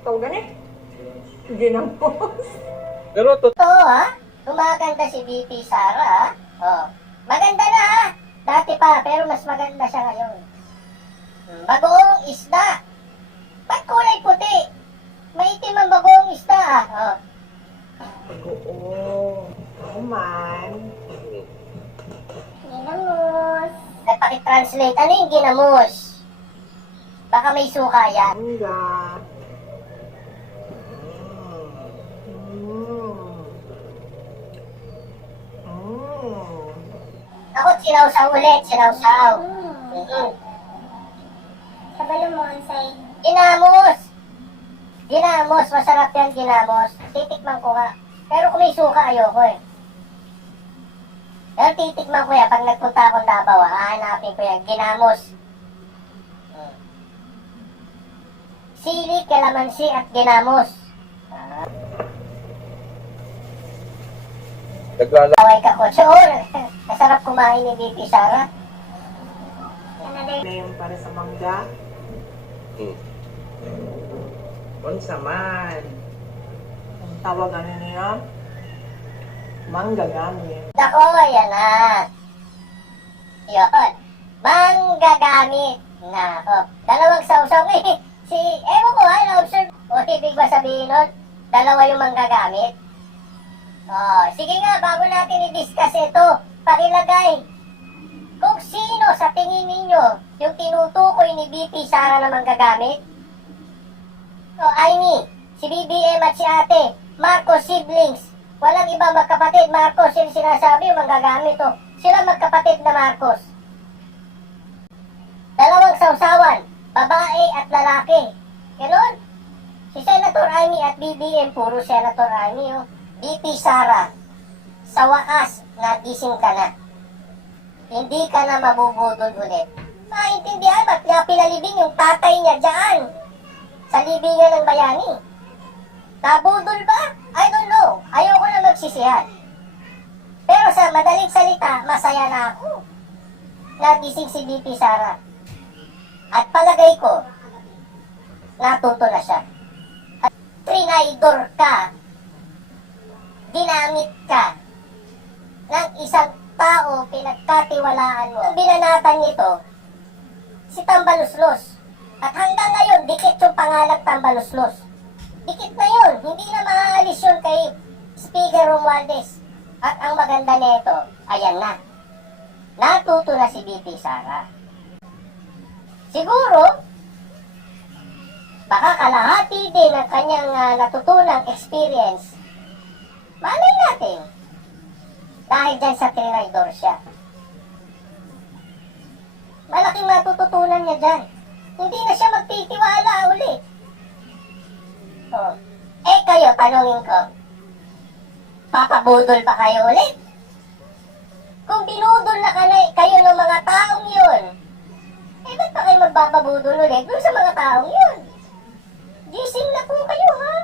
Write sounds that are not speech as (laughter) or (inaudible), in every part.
Tawagan eh. Ginamos. Pero to, Ito ha, gumaganda si BP Sara ha. Oh. Maganda na ha. Dati pa, pero mas maganda siya ngayon. Hmm, Bagoong isda. Ba't kulay puti? Maitim ang bagoong isda ha. Oh. Oo. Oo man. Ginamos. Ay, pakitranslate. Ano yung ginamos? Baka may suka yan. Mangga. Mm. Mm. Ako, sinawsaw ulit. Sinawsaw. Mm-hmm. Kabalo mo, Ansay. Ginamos! Ginamos, masarap yan ginamos. Titikman ko nga. Pero kung may suka, ayoko eh. Pero titikman ko yan. Pag nagpunta akong Davao, hahanapin ko yan. Ginamos. Hmm. Sili, kalamansi, at ginamos. Ah, naglala. Kaway ka ko. So, (laughs) masarap kumain ni BP Sara. Na yung para sa mangga. Hmm. Unsa man. Ang tawag ano niya? Mangga gamit. Ako, yan na. Yun. Manggagamit na ako. Dalawang sausaw (laughs) eh. Si, ewan ko ha, na-observe. O, ibig ba sabihin nun, dalawa yung manggagamit? Oh, sige nga, bago natin i-discuss ito, pakilagay kung sino sa tingin ninyo yung tinutukoy ni BP Sara na manggagamit. O, Aimee, si BBM at si ate, Marcos siblings, Walang iba magkapatid, Marcos, yung sinasabi yung manggagamit, oh. Sila magkapatid na Marcos. Dalawang sausawan, babae at lalaki. Ganon. Si Senator Amy at BBM, puro Senator Amy, oh. BP Sara, sa wakas, nagising ka na. Hindi ka na mabubudol ulit. Maintindihan, ba't niya pinalibing yung tatay niya dyan? Sa libingan ng bayani. Nabudol ba? I don't know. Ayoko na magsisihan. Pero sa madaling salita, masaya na ako. Nagising si BP Sara. At palagay ko, natuto na siya. At trinaidor ka, ginamit ka isang tao pinagkatiwalaan mo. Binanatan nito, si Tambaluslos. At hanggang ngayon, dikit yung pangalan Tambaluslos. Dikit na yun. Hindi na maaalis yun kay Speaker Romualdez. At ang maganda nito, ayan na. Natuto na si BP Sara. Siguro, baka kalahati din ang kanyang ah, natutunang experience. Malay natin. Dahil dyan sa trinidor siya. Malaking matututunan niya dyan. Hindi na siya magtitiwala ulit. Oh. Eh kayo, tanongin ko. Papabudol pa kayo ulit? Kung binudol na ka na kayo ng mga taong yun, eh ba't pa kayo magbababudol ulit dun sa mga taong yun? Gising na po kayo, ha?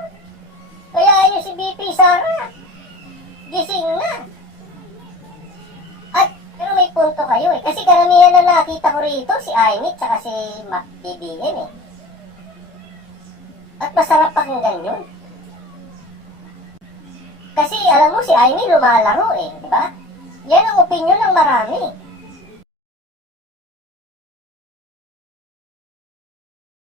Kaya niyo si BP Sara. Gising na. Nakita ko rito, si Aimee tsaka si Mac BBM eh. At masarap pakinggan yun. Kasi alam mo si Aimee lumalaro eh, di ba? Yan ang opinion ng marami.